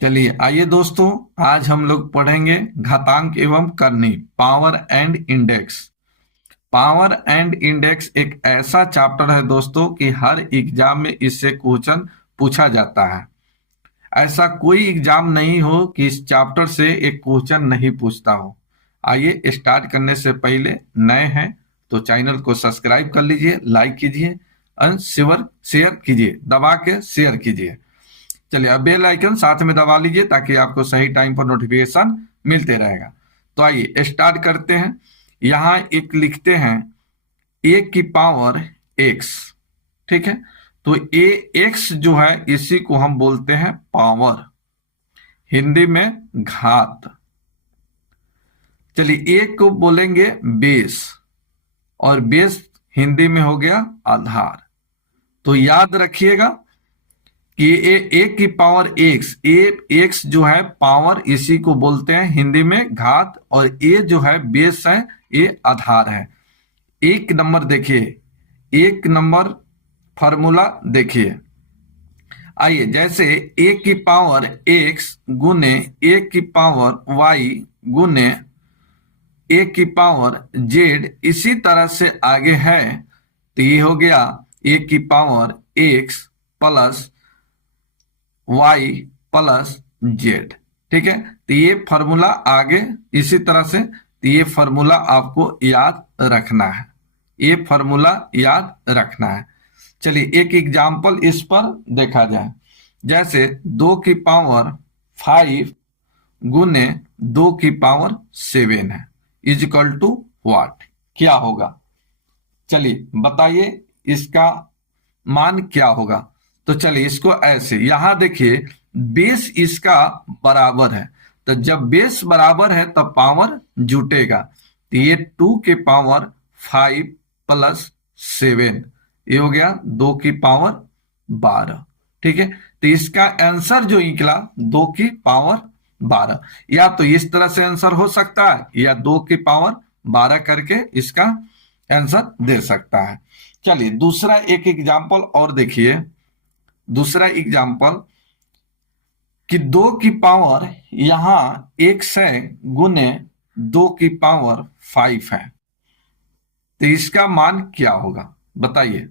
चलिए आइए दोस्तों, आज हम लोग पढ़ेंगे घातांक एवं करनी, power and index. Power and index एक ऐसा चैप्टर है दोस्तों कि हर एग्जाम में इससे क्वेश्चन पूछा जाता है। ऐसा कोई एग्जाम नहीं हो कि इस चैप्टर से एक क्वेश्चन नहीं पूछता हो। आइए स्टार्ट करने से पहले नए हैं तो चैनल को सब्सक्राइब कर लीजिए, लाइक कीजिए और शेयर कीजिए, दबा के शेयर कीजिए। चलिए अब बेल आइकन साथ में दबा लीजिए ताकि आपको सही टाइम पर नोटिफिकेशन मिलते रहेगा। तो आइए स्टार्ट करते हैं। यहाँ एक लिखते हैं ए की पावर एक्स, ठीक है। तो ए एक्स जो है इसी को हम बोलते हैं पावर, हिंदी में घात। चलिए ए को बोलेंगे बेस, और बेस हिंदी में हो गया आधार। तो याद रखिएगा कि ए की पावर एक्स, ए एक्स जो है पावर, इसी को बोलते हैं हिंदी में घात, और ए जो है बेस है, ये आधार है। एक नंबर देखिए, एक नंबर फॉर्मूला देखिए। आइए, जैसे ए की पावर एक्स गुने ए की पावर वाई गुने ए की पावर जेड, इसी तरह से आगे है तो ये हो गया ए की power x plus y plus z, ठीक है। तो ये फॉर्मूला आगे इसी तरह से, तो ये फॉर्मूला आपको याद रखना है, ये फॉर्मूला याद रखना है। चलिए एक एग्जाम्पल इस पर देखा जाए। जैसे 2 की पावर 5 गुने 2 की पावर 7 है, इज इक्वल टू व्हाट, क्या होगा? चलिए बताइए इसका मान क्या होगा। तो चलिए इसको ऐसे, यहां देखिए बेस इसका बराबर है, तो जब बेस बराबर है तब पावर जुटेगा। तो ये 2 के पावर 5 प्लस 7, ये हो गया 2 की पावर 12, ठीक है। तो इसका आंसर जो निकला 2 की पावर 12, या तो इस तरह से आंसर हो सकता है या 2 की पावर 12 करके इसका आंसर दे सकता है। चलिए दूसरा एक एग्जाम्पल और देखिए। दूसरा एग्जाम्पल कि 2 की पावर यहां एक्स है गुने 2 की पावर 5 है, तो इसका मान क्या होगा बताइए।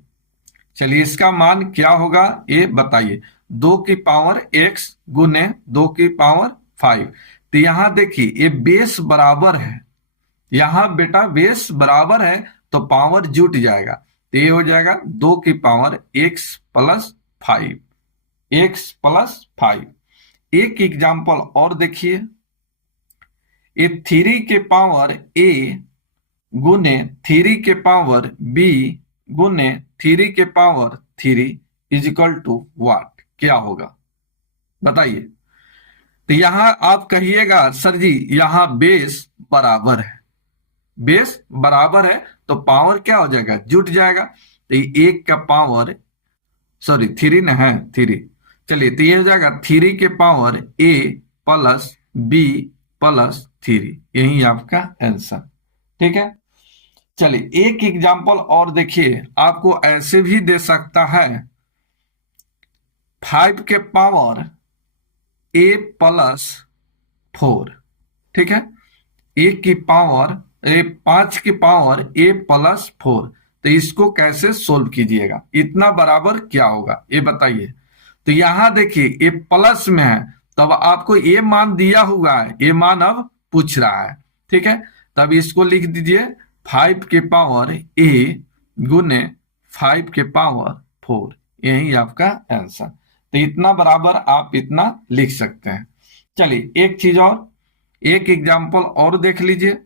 चलिए इसका मान क्या होगा ये बताइए। 2 की पावर एक्स गुने 2 की पावर 5, तो यहां देखिए ये बेस बराबर है, यहां बेटा बेस बराबर है तो पावर जुट जाएगा, तो ये हो जाएगा 2 की power x plus 5, x plus 5। एक एग्जाम्पल और देखिए, ये 3 के पावर ए गुने 3 के पावर बी गुने 3 के power 3 is equal to what, क्या होगा बताइए। तो यहां आप कहिएगा सर जी यहां बेस बराबर है, बेस बराबर है तो पावर क्या हो जाएगा, जुट जाएगा। तो एक का पावर, सॉरी 3 ना है 3, चलिए तो ये हो जाएगा 3 के पावर ए प्लस बी प्लस 3, यही आपका आंसर, ठीक है। चलिए एक एग्जाम्पल और देखिए, आपको ऐसे भी दे सकता है 5 के पावर ए प्लस 4, ठीक है। ए की पावर ए 5 की पावर ए प्लस 4, तो इसको कैसे सोल्व कीजिएगा, इतना बराबर क्या होगा ये बताइए। तो यहां देखिए ये प्लस में है, तब आपको ये मान दिया हुआ है, ये मान अब पूछ रहा है, ठीक है। तब इसको लिख दीजिए 5 के पावर ए गुने 5 के पावर 4, यही आपका आंसर। तो इतना बराबर आप इतना लिख सकते हैं। चलिए एक चीज और, एक एग्जाम्पल और देख लीजिए।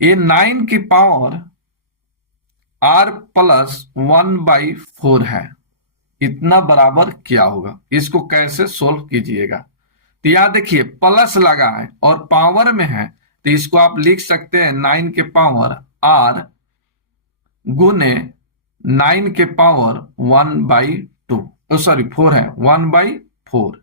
ये 9 की पावर आर प्लस 1/4 है, इतना बराबर क्या होगा, इसको कैसे सोल्व कीजिएगा। तो यहां देखिए प्लस लगा है और पावर में है, तो इसको आप लिख सकते हैं 9 के पावर आर गुने 9 के पावर 1/2, सॉरी 4 है 1/4,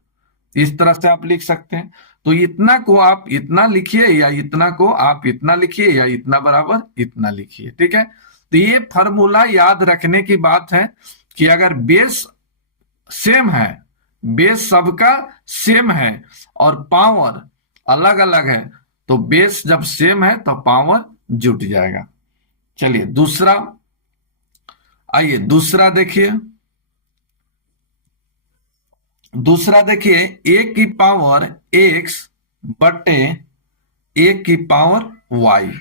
इस तरह से आप लिख सकते हैं। तो इतना को आप इतना लिखिए या इतना को आप इतना लिखिए या इतना बराबर इतना लिखिए, ठीक है। तो ये फॉर्मूला याद रखने की बात है कि अगर बेस सेम है बेस सबका सेम है और पावर अलग अलग है, तो बेस जब सेम है तो पावर जुट जाएगा। चलिए दूसरा, आइए दूसरा देखिए। दूसरा देखिए, ए की पावर एक्स बटे ए की पावर वाई।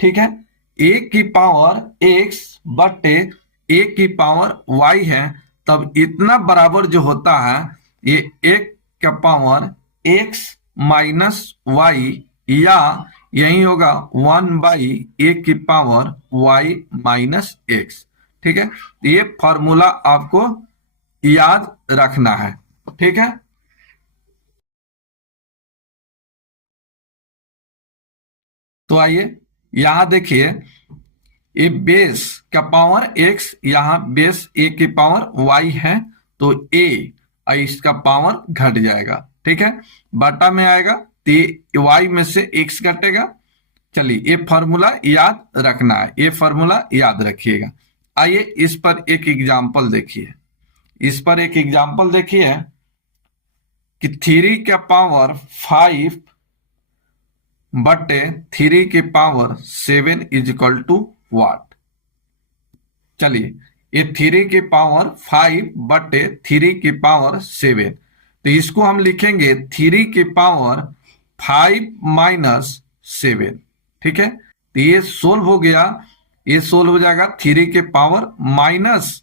ठीक है, ए की पावर एक्स बटे ए की पावर वाई है, तब इतना बराबर जो होता है ये एक का पावर एक्स माइनस वाई, या यही होगा 1 ए की पावर वाई माइनस एक्स। ठीक है, ये फॉर्मूला आपको याद रखना है। ठीक है, तो आइए यहां देखिए, ये बेस का पावर x, यहां बेस a की पावर y है, तो a इसका पावर घट जाएगा। ठीक है, बटा में आएगा तो y में से x घटेगा। चलिए ये फॉर्मूला याद रखना है, ये फॉर्मूला याद रखिएगा। आइए इस पर एक एग्जांपल देखिए। इस पर एक एग्जांपल देखिए कि 3 का पावर 5 बटे 3 की पावर 7 इज इक्वल टू वाट। चलिए ये 3 की पावर 5 बटे 3 की पावर 7, तो इसको हम लिखेंगे 3 की पावर 5 माइनस 7। ठीक है, तो ये सोल्व हो गया, ये सोल्व हो जाएगा 3 के पावर माइनस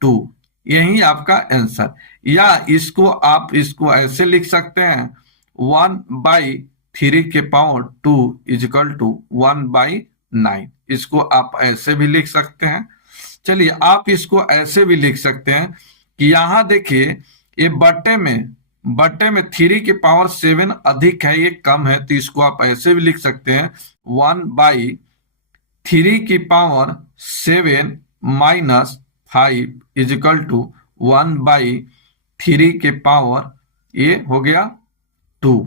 2, यही आपका आंसर। या इसको आप इसको ऐसे लिख सकते हैं 1/3 के पावर 2 इज इक्वल टू 1/9, इसको आप ऐसे भी लिख सकते हैं। चलिए आप इसको ऐसे भी लिख सकते हैं कि यहां देखिए ये बटे में 3 के पावर 7 अधिक है, ये कम है, तो इसको आप ऐसे भी लिख सकते हैं 1/3 की power 7 minus 5 is equal to 1/3 के पावर, ये हो गया 2,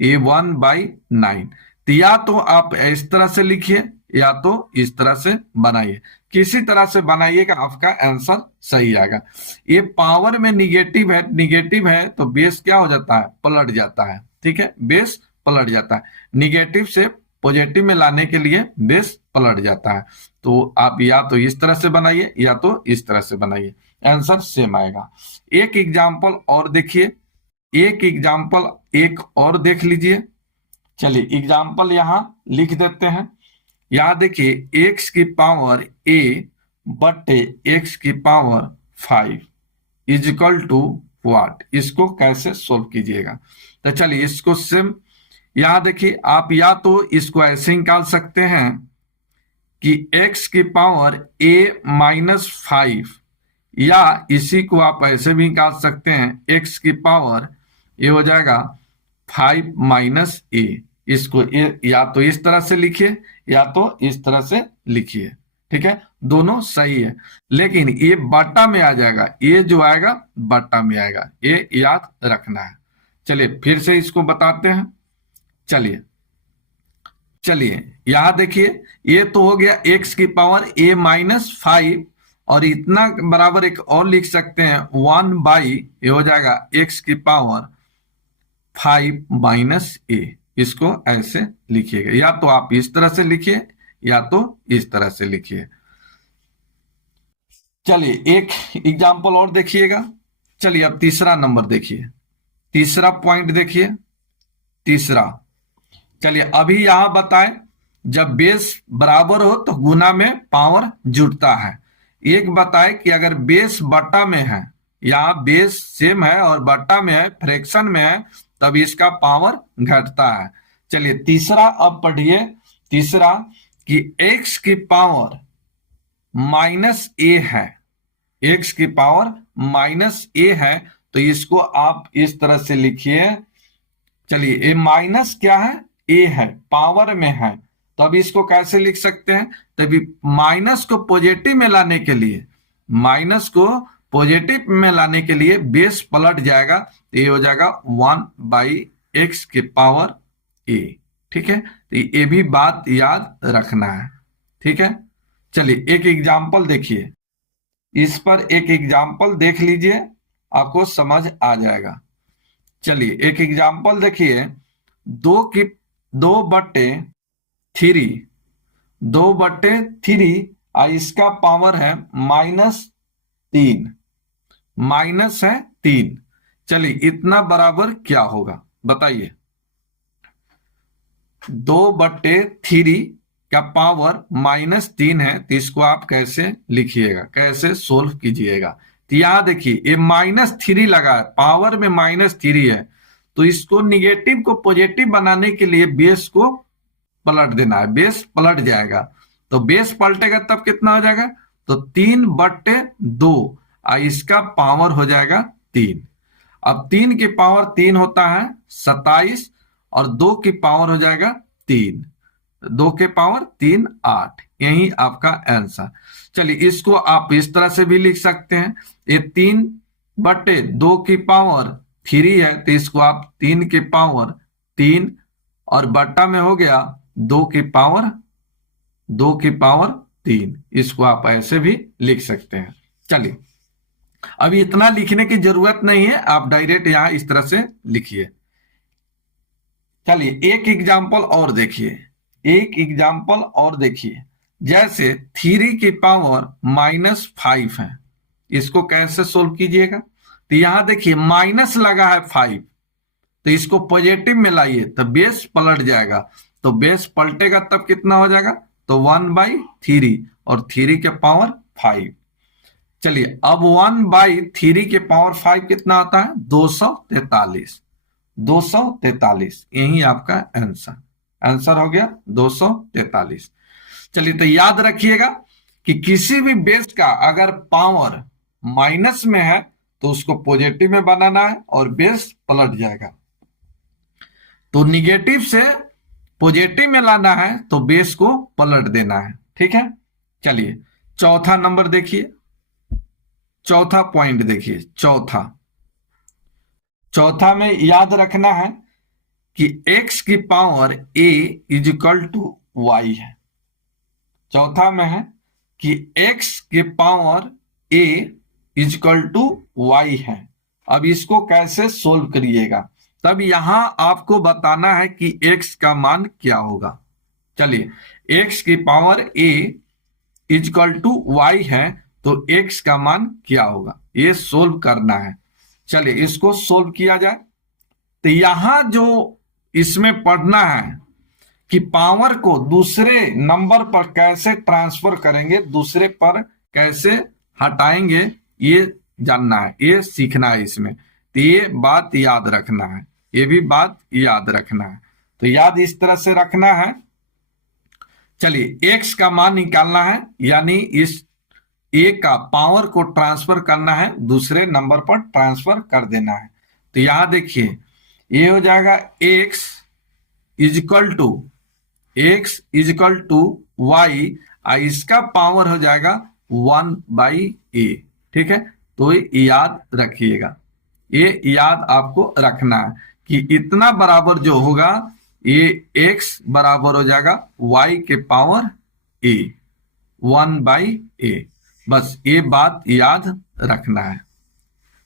ये 1/9। तो या तो आप इस तरह से लिखिए या तो इस तरह से बनाइए, किसी तरह से बनाइएगा आपका आंसर सही आएगा। ये पावर में निगेटिव है तो बेस क्या हो जाता है, पलट जाता है। ठीक है, बेस पलट जाता है, निगेटिव से पॉजिटिव में लाने के लिए बेस पलट जाता है। तो आप या तो इस तरह से बनाइए या तो इस तरह से बनाइए, आंसर सेम आएगा। एक एग्जाम्पल और देखिए, एक और देख लीजिए। चलिए एग्जाम्पल यहां लिख देते हैं। यहां देखिए x की पावर a बटे x की power 5 is equal to what, इसको कैसे सोल्व कीजिएगा। तो चलिए इसको सेम, यहां देखिए आप या तो इसको ऐसे निकाल सकते हैं कि x की पावर a माइनस 5, या इसी को आप ऐसे भी निकाल सकते हैं x की पावर ये हो जाएगा 5 माइनस a। इसको या तो इस तरह से लिखिए या तो इस तरह से लिखिए। ठीक है, दोनों सही है, लेकिन ये बटा में आ जाएगा, ये जो आएगा बटा में आएगा, ये याद रखना है। चलिए फिर से इसको बताते हैं। चलिए यहां देखिए, ये तो हो गया x की पावर a माइनस 5, और इतना बराबर एक और लिख सकते हैं 1 ये हो जाएगा x की पावर 5 माइनस a। इसको ऐसे लिखिएगा, या तो आप इस तरह से लिखिए या तो इस तरह से लिखिए। चलिए एक एग्जाम्पल और देखिएगा। चलिए अब तीसरा नंबर देखिए, तीसरा पॉइंट देखिए। तीसरा, चलिए अभी यहां बताएं, जब बेस बराबर हो तो गुना में पावर जुड़ता है। एक बताए कि अगर बेस बटा में है, यहाँ बेस सेम है और बटा में है, फ्रैक्शन में है, तब इसका पावर घटता है। चलिए तीसरा अब पढ़िए। तीसरा कि x की पावर माइनस a है, x की पावर माइनस a है, तो इसको आप इस तरह से लिखिए। चलिए ये माइनस क्या है, a है, पावर में है, तो अब इसको कैसे लिख सकते हैं, तभी माइनस को पॉजिटिव में लाने के लिए, माइनस को पॉजिटिव में लाने के लिए बेस पलट जाएगा, तो ये हो जाएगा 1/x के पावर a। ठीक है, तो ये भी बात याद रखना है। ठीक है, चलिए एक एग्जाम्पल देखिए, इस पर एक एग्जाम्पल देख लीजिए आपको समझ आ जाएगा। चलिए एक एग्जाम्पल देखिए, 2/3, 2/3 और इसका पावर है -3, माइनस है 3। चलिए इतना बराबर क्या होगा बताइए। 2/3 का पावर -3 है, तो इसको आप कैसे लिखिएगा, कैसे सोल्व कीजिएगा। तो यहां देखिए ये -3 लगा है, पावर में -3 है, तो इसको निगेटिव को पॉजिटिव बनाने के लिए बेस को पलट देना है, बेस पलट जाएगा। तो बेस पलटेगा तब कितना हो जाएगा, तो 3/2 और इसका पावर हो जाएगा 3। अब 3 की पावर 3 होता है 27 और 2 की पावर हो जाएगा 3, 2 के पावर 3 8। यही आपका आंसर। चलिए इसको आप इस तरह से भी लिख सकते हैं, ये 3/2 की पावर 3 है, तो इसको आप 3 की पावर 3 और बट्टा में हो गया 2 की पावर 3, इसको आप ऐसे भी लिख सकते हैं। चलिए अभी इतना लिखने की जरूरत नहीं है, आप डायरेक्ट यहां इस तरह से लिखिए। चलिए एक एग्जाम्पल और देखिए, एक एग्जाम्पल और देखिए, जैसे 3 की पावर -5 है, इसको कैसे सोल्व कीजिएगा। तो यहां देखिए माइनस लगा है 5, तो इसको पॉजिटिव में लाइए तो बेस पलट जाएगा, तो बेस पलटेगा तब कितना हो जाएगा, तो 1/3 और 3 के पावर 5। चलिए अब 1/3 के पावर 5 कितना आता है, 243, 243। यही आपका आंसर, आंसर हो गया 243। चलिए तो याद रखिएगा कि किसी भी बेस का अगर पावर माइनस में है तो उसको पॉजिटिव में बनाना है और बेस पलट जाएगा। तो निगेटिव से पॉजिटिव में लाना है तो बेस को पलट देना है, ठीक है। चलिए चौथा नंबर देखिए, चौथा पॉइंट देखिए, चौथा में याद रखना है कि x की पावर a = y है। चौथा में है कि x की पावर a = y है। अब इसको कैसे सोल्व करिएगा, तब यहां आपको बताना है कि x का मान क्या होगा। चलिए x की पावर a = y है, तो x का मान क्या होगा ये सोल्व करना है। चलिए इसको सोल्व किया जाए। तो यहां जो इसमें पढ़ना है कि पावर को दूसरे नंबर पर कैसे ट्रांसफर करेंगे, दूसरे पर कैसे हटाएंगे, ये जानना है, ये सीखना है इसमें। तो ये बात याद रखना है, ये भी बात याद रखना है। तो याद इस तरह से रखना है। चलिए x का मान निकालना है, यानी इस a का पावर को ट्रांसफर करना है, दूसरे नंबर पर ट्रांसफर कर देना है। तो यहां देखिए ये हो जाएगा x = y, इसका पावर हो जाएगा 1/a, ठीक है। तो ये याद रखिएगा, ये याद आपको रखना है कि इतना बराबर जो होगा ये x बराबर हो जाएगा y के पावर a, 1/a। बस ये बात याद रखना है।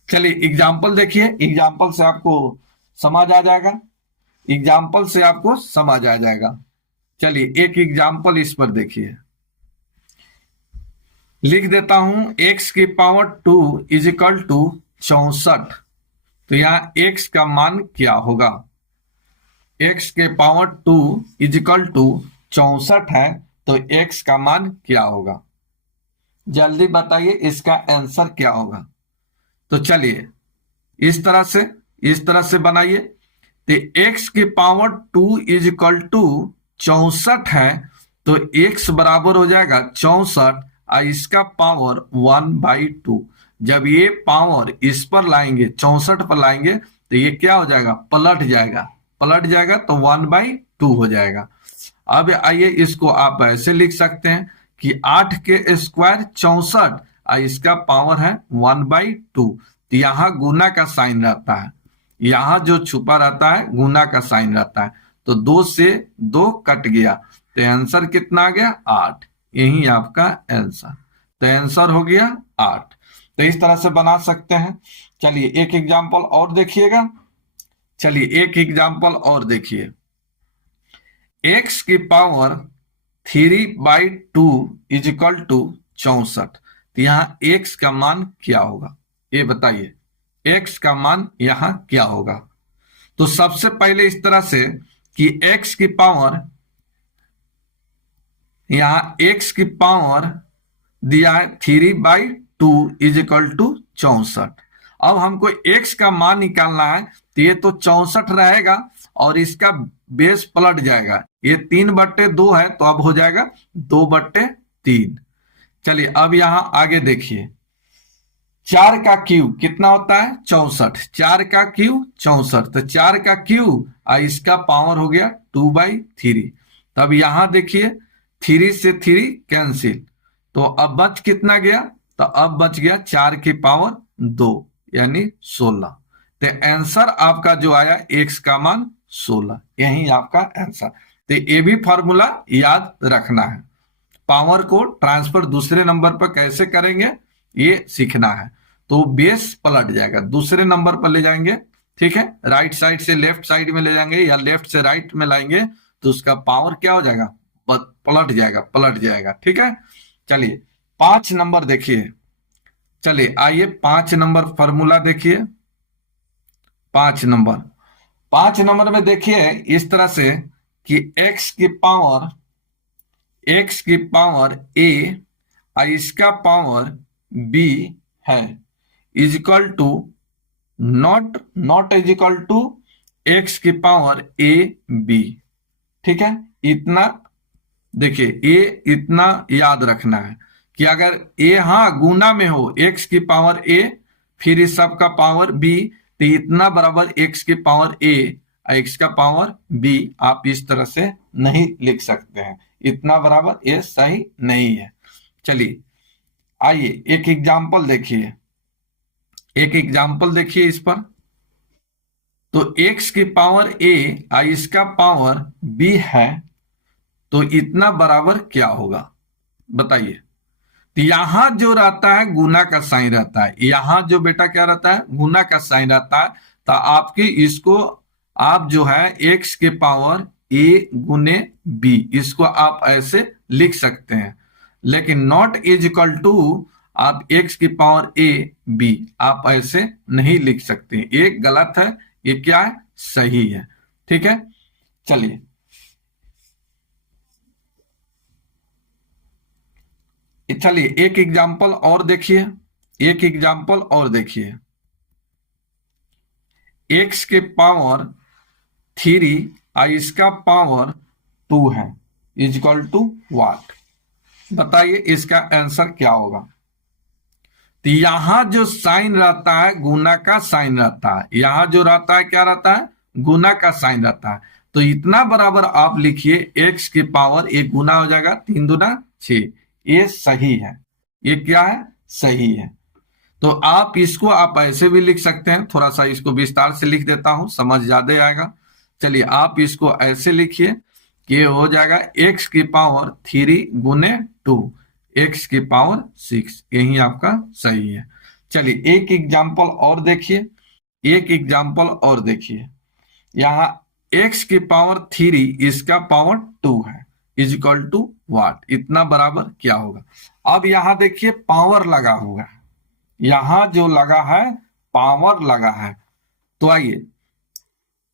चलिए एग्जाम्पल देखिए, एग्जाम्पल से आपको समझ आ जाएगा, एग्जाम्पल से आपको समझ आ जाएगा। चलिए एक एग्जाम्पल इस पर देखिए, लिख देता हूं x की पावर 2 = 64। तो यहां x का मान क्या होगा, x के पावर 2 = 64 है, तो x का मान क्या होगा, जल्दी बताइए इसका आंसर क्या होगा। तो चलिए इस तरह से बनाइए। तो x की पावर 2 = 64 है, तो x बराबर हो जाएगा 64 और इसका पावर 1/2। जब ये पावर इस पर लाएंगे, 64 पर लाएंगे, तो ये क्या हो जाएगा, पलट जाएगा, तो 1/2 हो जाएगा। अब आइए इसको आप ऐसे लिख सकते हैं कि 8 के स्क्वायर 64 और इसका पावर है 1/2। तो यहां गुना का साइन रहता है, यहां जो छुपा रहता है गुना का साइन रहता है, तो 2 से 2 कट गया, तो आंसर कितना आ गया, 8। यही आपका आंसर, तो आंसर हो गया 8। तो इस तरह से बना सकते हैं। चलिए एक एग्जाम्पल और देखिएगा। चलिए एक एग्जाम्पल और देखिए। x की पावर 3/2 इज इक्वल टू 64। तो यहां x का मान क्या होगा, ये बताइए। x का मान यहां क्या होगा? तो सबसे पहले इस तरह से कि x की पावर, यहां x की पावर दिया है 3/2 इज इक्वल टू 64। अब हमको x का मान निकालना है, तो ये तो 64 रहेगा और इसका बेस पलट जाएगा। ये 3/2 है तो अब हो जाएगा 2/3। चलिए अब यहां आगे देखिए। 4 का क्यूब कितना होता है? 64। 4 का क्यूब 64, तो 4 का क्यूब और इसका पावर हो गया 2/3। तब यहां देखिए 3 से 3 कैंसिल, तो अब बच कितना गया? तो अब बच गया 4 की पावर 2 यानी 16। तो आंसर आपका जो आया x का मान 16, यही आपका आंसर। तो ये भी फॉर्मूला याद रखना है। पावर को ट्रांसफर दूसरे नंबर पर कैसे करेंगे ये सीखना है। तो बेस पलट जाएगा, दूसरे नंबर पर ले जाएंगे, ठीक है। राइट साइड से लेफ्ट साइड में ले जाएंगे या लेफ्ट से राइट में लाएंगे तो उसका पावर क्या हो जाएगा? पलट जाएगा, पलट जाएगा, ठीक है। चलिए 5 नंबर देखिए। चलिए आइए 5 नंबर फॉर्मूला देखिए। 5 नंबर, 5 नंबर में देखिए इस तरह से कि x की पावर a और इसका पावर b है is equal to not is equal to x की पावर a b, ठीक है। इतना देखिए, ये इतना याद रखना है कि अगर a हाँ गुना में हो x की पावर a फिर इस सब का पावर b, तो इतना बराबर x की पावर a और x का पावर b आप इस तरह से नहीं लिख सकते हैं। इतना बराबर ये सही नहीं है। चलिए आइए एक एग्जाम्पल देखिए। एक एग्जाम्पल देखिए इस पर। तो x की पावर a और इसका पावर b है, तो इतना बराबर क्या होगा बताइए। तो यहां जो रहता है गुना का साइन रहता है, यहां जो बेटा क्या रहता है? गुना का साइन रहता है। तो आपकी इसको आप जो है x के पावर a गुने b, इसको आप ऐसे लिख सकते हैं। लेकिन नॉट इज इक्वल टू आप x की पावर a b आप ऐसे नहीं लिख सकते। ये गलत है, ये क्या है? सही है, ठीक है। चलिए चलिए एक एग्जाम्पल और देखिए। एक एग्जाम्पल और देखिए। x के पावर 3 और इसका पावर 2 है इज इक्वल टू व्हाट? बताइए इसका आंसर क्या होगा। तो यहां जो साइन रहता है गुना का साइन रहता है, यहां जो रहता है क्या रहता है? गुना का साइन रहता है। तो इतना बराबर आप लिखिए x की पावर, एक गुना हो जाएगा 3 दूना 6। ये सही है, ये क्या है? सही है। तो आप इसको आप ऐसे भी लिख सकते हैं, थोड़ा सा इसको विस्तार से लिख देता हूं, समझ ज्यादा आएगा। चलिए आप इसको ऐसे लिखिए कि हो जाएगा x की पावर 3 गुने 2, x की पावर 6, यही आपका सही है। चलिए एक एग्जाम्पल और देखिए। एक एग्जाम्पल और देखिए। यहाँ x की पावर 3 इसका पावर 2 है इज इक्वल टू व्हाट? इतना बराबर क्या होगा? अब यहां देखिए पावर लगा हुआ है, यहां जो लगा है पावर लगा है। तो आइए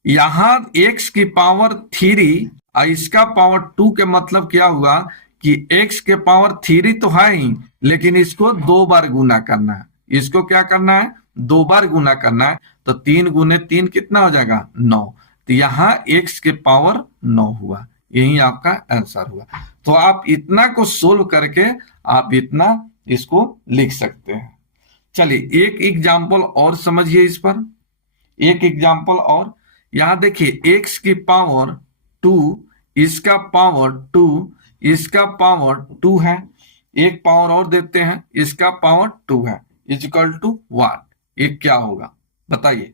यहां x की पावर 3 और इसका पावर 2 के मतलब क्या हुआ कि x के पावर 3 तो है ही, लेकिन इसको 2 बार गुना करना है। इसको क्या करना है? 2 बार गुना करना है। तो 3 गुने 3 कितना हो जाएगा? 9। तो यहां x के पावर 9 हुआ, यही आपका आंसर हुआ। तो आप इतना को सोल्व करके आप इतना इसको लिख सकते हैं। चलिए एक एग्जाम्पल और समझिए इस पर। एक एग्जाम्पल और यहां देखिए x की पावर 2 इसका पावर 2 इसका पावर 2 है। एक पावर और देते हैं, इसका पावर 2 है इज इक्वल टू व्हाट? ये क्या होगा बताइए।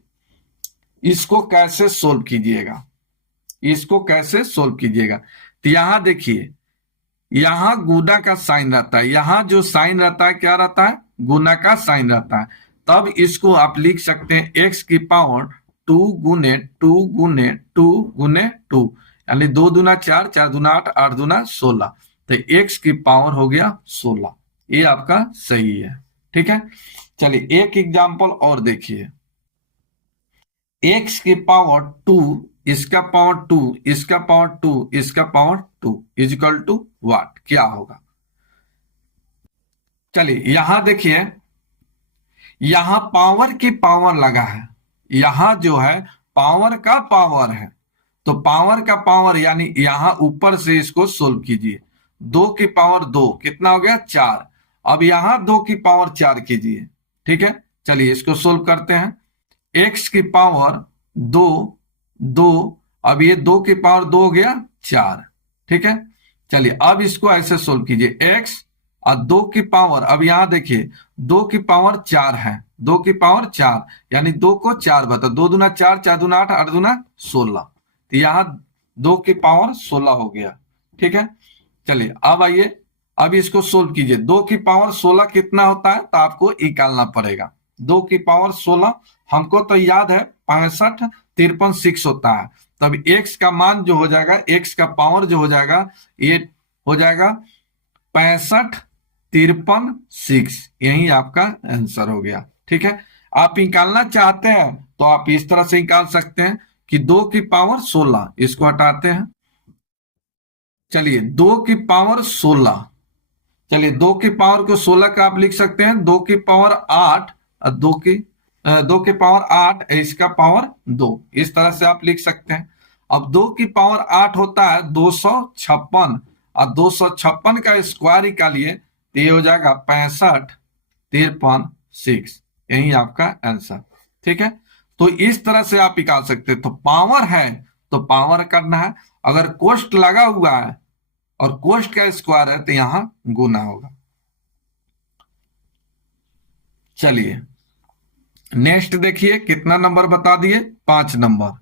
इसको कैसे सोल्व कीजिएगा? इसको कैसे सोल्व कीजिएगा? तो यहां देखिए, यहां गुना का साइन रहता है, यहां जो साइन रहता है क्या रहता है? गुना का साइन रहता है, तब इसको आप लिख सकते हैं x की पावर 2 गुने 2 गुने 2 गुने 2, यानी 2 दूना 4, 4 दूना 8, 8 दूना 16, तो x की पावर हो गया 16। ये आपका सही है। ठीक है, चलिए एक एग्जांपल और देखिए। x की पावर 2, इसका पावर 2, इसका पावर 2, इसका power 2 is equal to what, क्या होगा? चलिए यहां देखिए, यहां पावर की पावर लगा है, यहां जो है पावर का पावर है, तो पावर का पावर यानी यहां ऊपर से इसको सोल्व कीजिए। 2 की पावर 2 कितना हो गया 4, अब यहां 2 की पावर 4 कीजिए। ठीक है, चलिए इसको सोल्व करते हैं। x की पावर 2, 2, अब ये 2 की पावर 2 हो गया 4। ठीक है, चलिए अब इसको ऐसे सोल्व कीजिए, x और 2 की पावर, अब यहां देखिए 2 की पावर 4 है, 2 की पावर 4 यानी 2 को 4 बता, 2 दूना 4, 4 दूना 8, 8 दूना 16, तो यहां 2 की पावर 16 हो गया। ठीक है, चलिए अब आइए, अब इसको सोल्व कीजिए। 2 की पावर 16 कितना होता है, तो आपको निकालना पड़ेगा। 2 की पावर 16 हमको तो याद है 65, 53, 6 होता है, तब x का मान जो हो जाएगा, x का पावर जो हो जाएगा, ये हो जाएगा 65, 53, 6, यही आपका आंसर हो गया। ठीक है, आप निकालना चाहते हैं तो आप इस तरह से निकाल सकते हैं कि 2 की पावर 16, इसको हटाते हैं। चलिए 2 की पावर 16, चलिए 2 की पावर को 16 का आप लिख सकते हैं 2 की पावर 8, 2 की पावर 8, इसका पावर 2, इस तरह से आप लिख सकते हैं। अब 2 की पावर 8 होता है 256, और 256 का स्क्वायर निकालिए तो ये हो जाएगा 65, 53, 6, यही आपका आंसर। ठीक है, तो इस तरह से आप निकाल सकते हैं। तो पावर है तो पावर करना है, अगर कोष्ट लगा हुआ है और कोष्ट का स्क्वायर है तो यहां गुना होगा। चलिए नेक्स्ट देखिए, कितना नंबर बता दिए, 5 नंबर।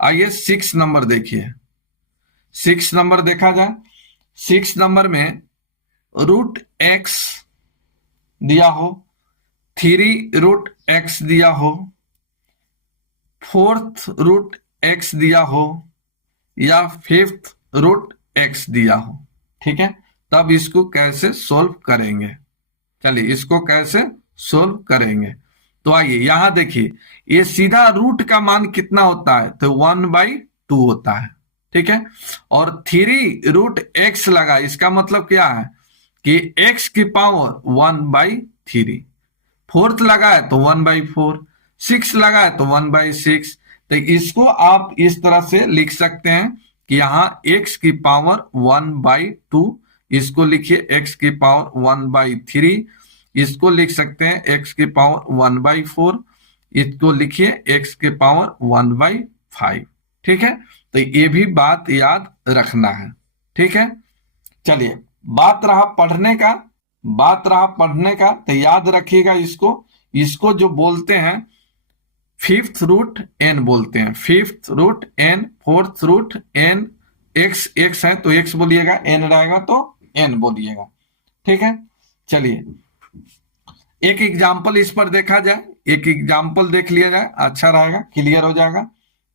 आइए 6 नंबर देखिए। 6 नंबर देखा जाए, 6 नंबर में रूट एक्स दिया हो, 3 रूट एक्स दिया हो, 4th रूट एक्स दिया हो, या 5th रूट एक्स दिया हो। ठीक है, तब इसको कैसे सोल्व करेंगे, चलिए इसको कैसे सोल्व करेंगे। तो आइए यहां देखिए, ये सीधा रूट का मान कितना होता है, तो 1/2 होता है। ठीक है, और 3 रूट एक्स लगा, इसका मतलब क्या है कि x की पावर 1/3, 4th लगा है तो 1/4, 6 लगा है तो 1/6, तो इसको आप इस तरह से लिख सकते हैं कि यहाँ x की पावर 1/2, इसको लिखिए x की पावर 1/3, इसको लिख सकते हैं x की पावर 1/4, इसको लिखिए x की पावर 1/5। ठीक है, तो ये भी बात याद रखना है। ठीक है, चलिए बात रहा पढ़ने का, तो याद रखिएगा इसको जो बोलते हैं 5th रूट n बोलते हैं, 5th root n, 4th root n, x है तो x बोलिएगा, n रहेगा तो n बोलिएगा। ठीक है, चलिए एक एग्जाम्पल इस पर देखा जाए, एक एग्जाम्पल देख लिया जाए, अच्छा रहेगा, क्लियर हो जाएगा।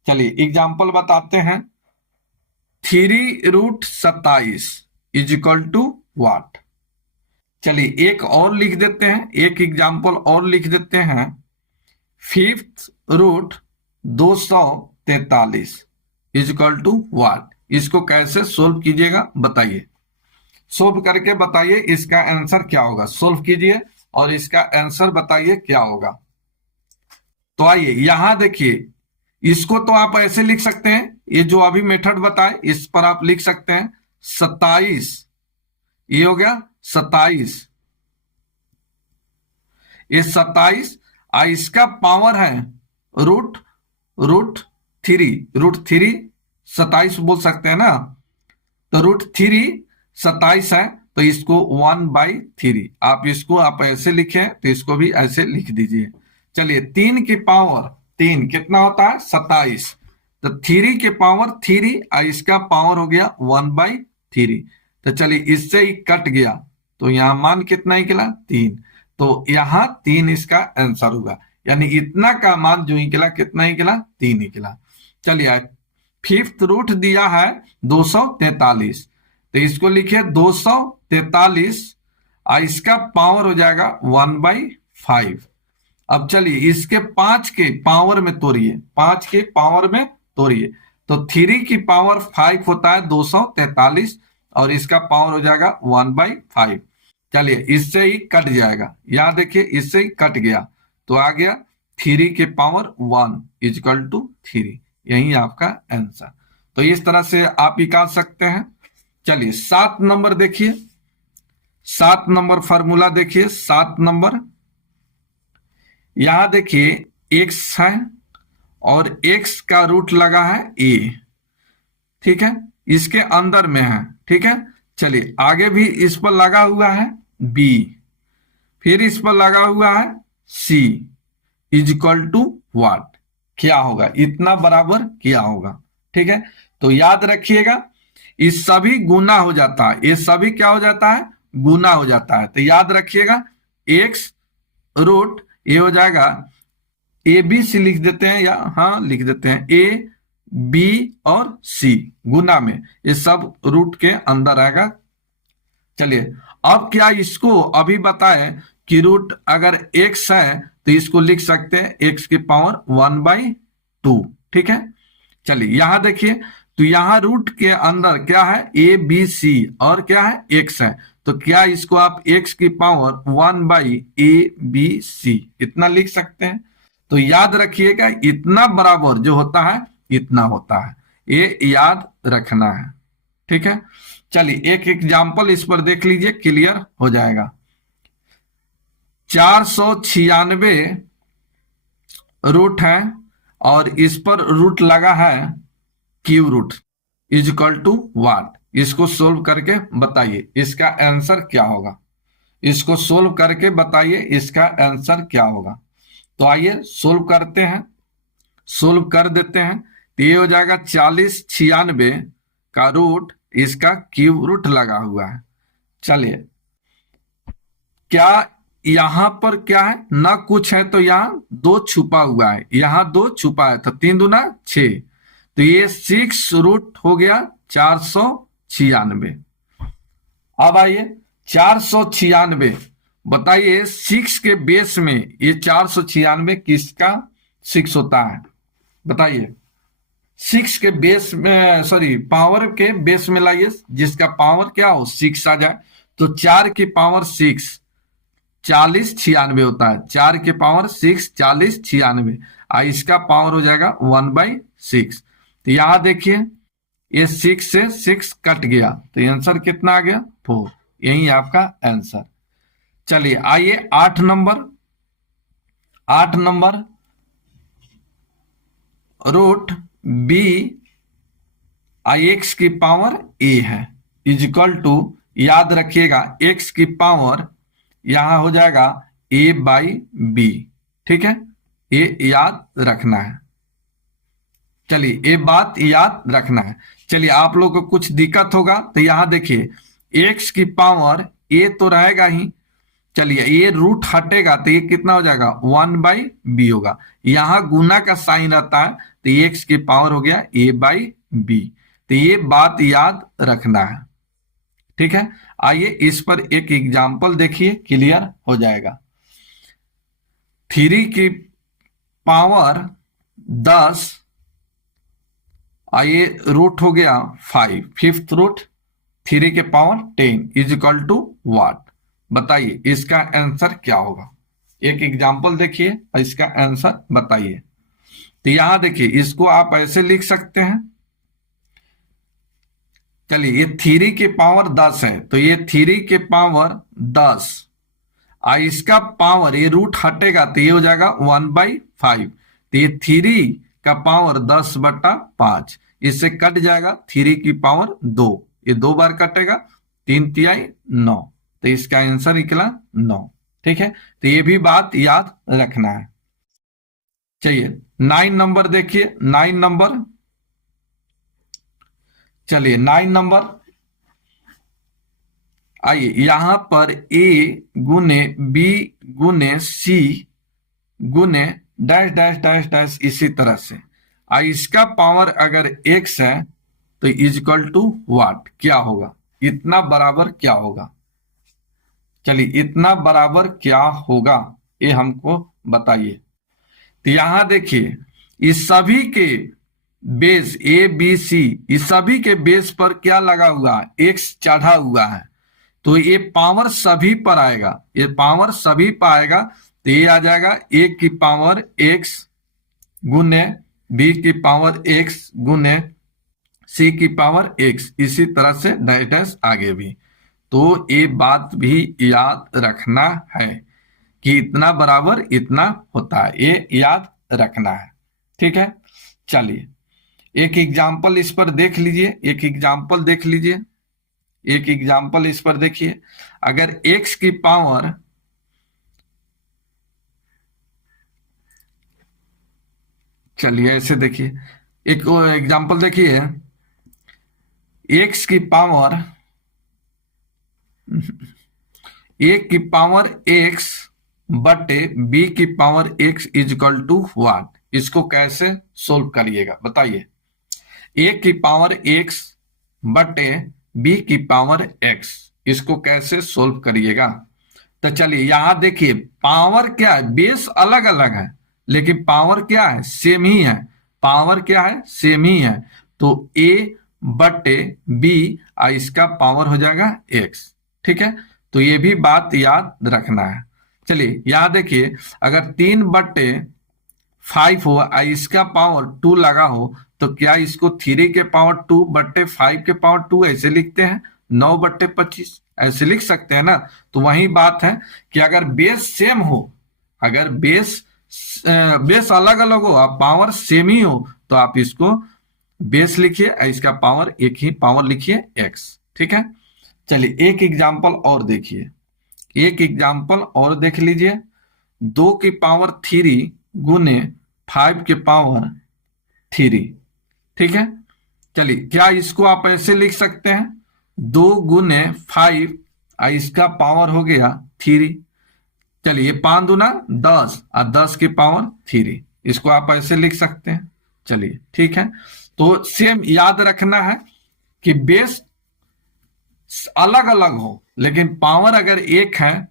चलिए एग्जाम्पल बताते हैं। 3 root 27 is equal to what. चलिए एक और लिख देते हैं, एक एग्जाम्पल और लिख देते हैं। 5th root 243 is equal to what. इसको कैसे सोल्व कीजिएगा बताइए, सोल्व करके बताइए इसका आंसर क्या होगा। सोल्व कीजिए और इसका आंसर बताइए क्या होगा। तो आइए यहां देखिए, इसको तो आप ऐसे लिख सकते हैं, ये जो अभी मेथड बताए इस पर आप लिख सकते हैं 27, ये हो गया 27, ये 27, इसका पावर है रूट 3 27 बोल सकते हैं ना, तो रूट 3 27 है तो इसको 1/3, आप इसको आप ऐसे लिखें तो इसको भी ऐसे लिख दीजिए। चलिए 3 की पावर 3 कितना होता है 27, तो 3 के पावर 3 और इसका पावर हो गया 1/3, तो चलिए इससे ही कट गया तो यहां मान कितना निकला 3, तो यहाँ 3 इसका आंसर होगा, यानी इतना का मान जो निकला कितना निकला, 3 निकला। चलिए फिफ्थ रूट दिया है 243, तो इसको लिखिए 243 और इसका पावर हो जाएगा 1/5। अब चलिए इसके 5 के पावर में तोड़िए, 5 के पावर में तोड़िए, तो 3 की पावर 5 होता है 243 और इसका पावर हो जाएगा 1/5। चलिए इससे ही कट जाएगा, यहां देखिए इससे ही कट गया, तो आ गया 3 के पावर 1 इजकल टू 3, यही आपका आंसर। तो इस तरह से आप निकाल सकते हैं। चलिए 7 नंबर देखिए, 7 नंबर फॉर्मूला देखिए, 7 नंबर यहां देखिए x है और x का रूट लगा है a, ठीक है, इसके अंदर में है, ठीक है। चलिए आगे भी इस पर लगा हुआ है b, फिर इस पर लगा हुआ है c इजक्वल टू व्हाट, क्या होगा, इतना बराबर क्या होगा, ठीक है। तो याद रखिएगा इस सभी गुना हो जाता है, ये सभी क्या हो जाता है, गुना हो जाता है। तो याद रखिएगा x रूट ये हो जाएगा ए बी सी लिख देते हैं, या हाँ लिख देते हैं ए बी और सी गुना में, ये सब रूट के अंदर आएगा। चलिए अब क्या इसको अभी बताएं कि रूट अगर x है तो इसको लिख सकते हैं x की पावर 1/2, ठीक है। चलिए यहां देखिए, तो यहां रूट के अंदर क्या है, ए बी सी और क्या है, x है, तो क्या इसको आप x की पावर 1/ABC इतना लिख सकते हैं। तो याद रखिएगा इतना बराबर जो होता है इतना होता है, ये याद रखना है, ठीक है। चलिए एक एग्जाम्पल इस पर देख लीजिए, क्लियर हो जाएगा। 496 रूट है और इस पर रूट लगा है cube root is equal to what, इसको सोल्व करके बताइए इसका आंसर क्या होगा, इसको सोल्व करके बताइए इसका आंसर क्या होगा। तो आइए सोल्व करते हैं, सोल्व कर देते हैं। तो ये हो जाएगा 4096 का रूट इसका क्यूब रूट लगा हुआ है। चलिए क्या यहां पर क्या है, ना कुछ है तो यहां 2 छुपा हुआ है, यहां 2 छुपा है, तो 3 दूना 6, तो ये 6 रूट हो गया 496। अब आइए 496 बताइए 6 के बेस में ये 496 किसका 6 होता है, बताइए। 6 के बेस में, सॉरी पावर के बेस में लाइए, जिसका पावर क्या हो 6 आ जाए, तो 4 की पावर 6 4096 होता है, 4 के पावर 6 4096, इसका पावर हो जाएगा 1/6। तो यहां देखिए ये 6 से 6 कट गया, तो आंसर कितना आ गया 4, यही आपका आंसर। चलिए आइए 8 number, 8 number root b I x की पावर ए है इजक्वल टू, याद रखिएगा एक्स की पावर यहां हो जाएगा a/b, ठीक है, ये याद रखना है। चलिए ये बात याद रखना है। चलिए आप लोग को कुछ दिक्कत होगा तो यहां देखिए x की पावर a तो रहेगा ही, चलिए ये रूट हटेगा तो ये कितना हो जाएगा 1/b होगा, यहां गुना का साइन रहता है तो x की पावर हो गया a/b, तो ये बात याद रखना है, ठीक है। आइए इस पर एक एग्जाम्पल देखिए, क्लियर हो जाएगा। 3 की पावर 10 आइए रूट हो गया 5, फिफ्थ रूट 3 के पावर 10 इजक्वल टू व्हाट, बताइए इसका आंसर क्या होगा। एक एग्जाम्पल देखिए और इसका आंसर बताइए। तो यहां देखिए इसको आप ऐसे लिख सकते हैं, चलिए ये 3 के पावर 10 है, तो ये 3 के पावर 10 इसका पावर ये रूट हटेगा तो ये हो जाएगा 1/5, तो ये 3 का पावर 10/5, इससे कट जाएगा 3 की पावर 2, ये 2 बार कटेगा, 3 तिहाई 9, तो इसका आंसर निकला 9, ठीक है। तो ये भी बात याद रखना है। चलिए 9 नंबर देखिए, 9 नंबर, चलिए 9 नंबर आइए यहां पर a गुने b गुने सी गुने डैश डैश डैश डैश, इसी तरह से। इसका पावर अगर x है तो इजक्वल टू व्हाट, क्या होगा, इतना बराबर क्या होगा। चलिए इतना बराबर क्या होगा ये हमको बताइए। तो यहां देखिए इस सभी के बेस ए बी सी, इस सभी के बेस पर क्या लगा हुआ है, एक्स चढ़ा हुआ है। तो ये पावर सभी पर आएगा, ये पावर सभी पर आएगा। तो ये आ जाएगा ए की पावर एक्स गुने बी की पावर एक्स गुने सी की पावर एक्स, इसी तरह से डैश डैश आगे भी। तो ये बात भी याद रखना है कि इतना बराबर इतना होता है, ये याद रखना है। ठीक है, चलिए एक एग्जाम्पल इस पर देख लीजिए, एक एग्जाम्पल देख लीजिए, एक एग्जाम्पल इस पर देखिए। अगर x की पावर चलिए ऐसे देखिए, एक एग्जाम्पल देखिए, x की पावर a की पावर x बटे b की power x is equal to what, इसको कैसे सोल्व करिएगा बताइए। a की पावर x बटे b की पावर x, इसको कैसे सोल्व करिएगा। तो चलिए यहां देखिए पावर क्या है, बेस अलग अलग है लेकिन पावर क्या है, सेम ही है। पावर क्या है, सेम ही है। तो a बटे b, इसका पावर हो जाएगा x। ठीक है, तो ये भी बात याद रखना है। चलिए यहां देखिए अगर 3/5 हो, इसका पावर 2 लगा हो, तो क्या इसको 3 के पावर 2 बट्टे 5 के पावर 2 ऐसे लिखते हैं, 9/25 ऐसे लिख सकते हैं ना। तो वही बात है कि अगर बेस सेम हो, अगर बेस अलग अलग हो, आप पावर सेम ही हो, तो आप इसको बेस लिखिए, इसका पावर एक ही पावर लिखिए x। ठीक है, चलिए एक एग्जाम्पल और देखिए, एक एग्जाम्पल और देख लीजिए। 2 की पावर 3 गुने 5 के पावर 3। ठीक है, चलिए क्या इसको आप ऐसे लिख सकते हैं, 2 गुने 5, इसका पावर हो गया 3। चलिए 5 दूना 10 और 10 की पावर 3, इसको आप ऐसे लिख सकते हैं। चलिए ठीक है, तो सेम याद रखना है कि बेस अलग अलग हो लेकिन पावर अगर एक है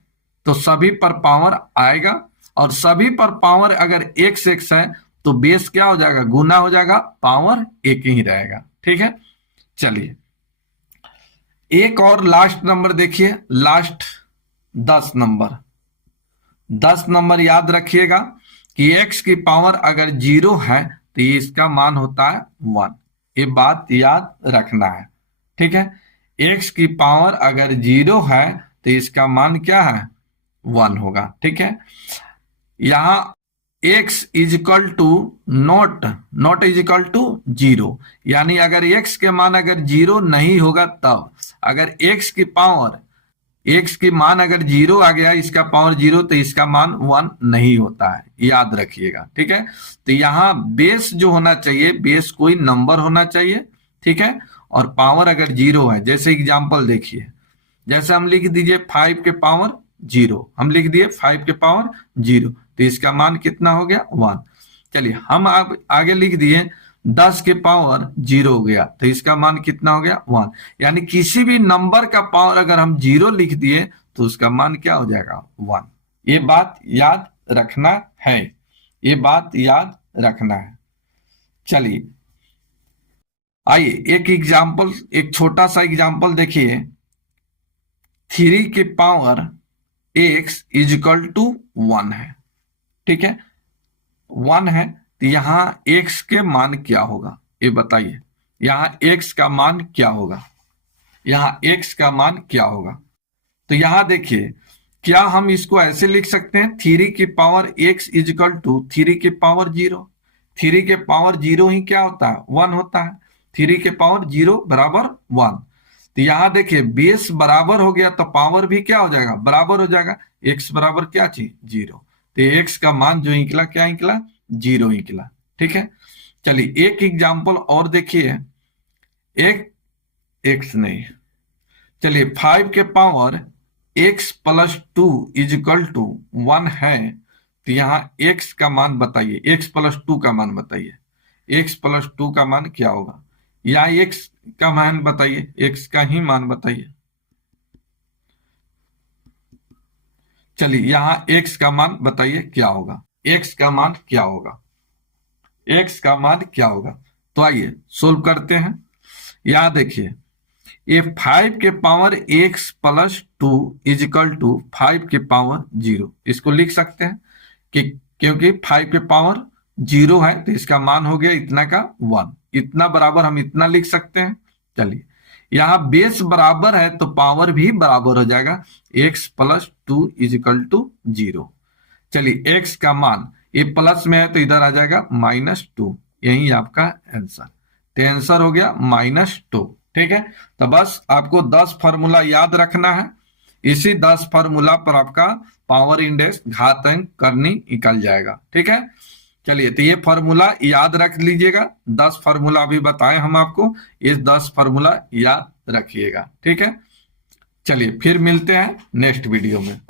तो सभी पर पावर आएगा, और सभी पर पावर अगर x x है तो बेस क्या हो जाएगा, गुना हो जाएगा, पावर एक ही रहेगा। ठीक है, चलिए एक और लास्ट नंबर देखिए, लास्ट 10 नंबर। 10 नंबर याद रखिएगा कि x की पावर अगर 0 है तो ये इसका मान होता है 1, ये बात याद रखना है। ठीक है, x की पावर अगर 0 है तो इसका मान क्या है, 1 होगा। ठीक है, यहां x is equal to not is equal to 0, यानी अगर x के मान अगर 0 नहीं होगा तब, अगर x की मान अगर 0 आ गया, इसका पावर 0, तो इसका मान 1 नहीं होता है, याद रखिएगा। ठीक है, तो यहां बेस जो होना चाहिए, बेस कोई नंबर होना चाहिए। ठीक है, और पावर अगर 0 है, जैसे एग्जांपल देखिए, जैसे हम लिख दीजिए 5 के पावर 0, हम लिख दिए 5 के पावर 0, तो इसका मान कितना हो गया, 1। चलिए हम आगे लिख दिए 10 के पावर 0 हो गया, तो इसका मान कितना हो गया, 1। यानी किसी भी नंबर का पावर अगर हम 0 लिख दिए तो उसका मान क्या हो जाएगा, 1। ये बात याद रखना है, ये बात याद रखना है। चलिए आइए एक एग्जाम्पल, एक छोटा सा एग्जाम्पल देखिए। 3 के पावर x इजिकल टू 1 है। ठीक है, 1 है, तो यहां x के मान क्या होगा ये बताइए। यहां x का मान क्या होगा, यहां x का मान क्या होगा। तो यहां देखिए क्या हम इसको ऐसे लिख सकते हैं, 3 की पावर x इजिकल टू 3 की पावर 0। 3 के पावर 0 ही क्या होता है, 1 होता है। 3 के पावर 0 बराबर 1। तो यहां देखिए बेस बराबर हो गया तो पावर भी क्या हो जाएगा, बराबर हो जाएगा। x बराबर क्या चीज, 0। तो x का मान जो निकला क्या निकला, 0 निकला। ठीक है, चलिए एक एग्जाम्पल और देखिए। एक x नहीं, चलिए 5 के power x plus 2 is equal to 1 है, तो यहाँ x का मान बताइए, x प्लस 2 का मान बताइए, x प्लस 2 का मान क्या होगा, या x का मान बताइए, x का ही मान बताइए। चलिए यहाँ x का मान बताइए क्या होगा, x का मान क्या होगा, x का मान क्या होगा। तो आइए सोल्व करते हैं। यहां देखिए, ये 5 के power x plus 2 is equal to 5 के पावर 0, इसको लिख सकते हैं कि क्योंकि 5 के पावर 0 है तो इसका मान हो गया इतना का 1, इतना बराबर हम इतना लिख सकते हैं। चलिए यहां बेस बराबर है तो पावर भी बराबर हो जाएगा, x प्लस 2 इजिकल टू 0। चलिए x का मान, ये प्लस में है तो इधर आ जाएगा -2, यही आपका आंसर। तो आंसर हो गया -2। ठीक है, तो बस आपको 10 फार्मूला याद रखना है, इसी 10 फार्मूला पर आपका पावर इंडेक्स घात अंक करनी निकल जाएगा। ठीक है, चलिए तो ये फार्मूला याद रख लीजिएगा, 10 फार्मूला अभी बताएं हम आपको, ये 10 फार्मूला याद रखिएगा। ठीक है, चलिए फिर मिलते हैं नेक्स्ट वीडियो में।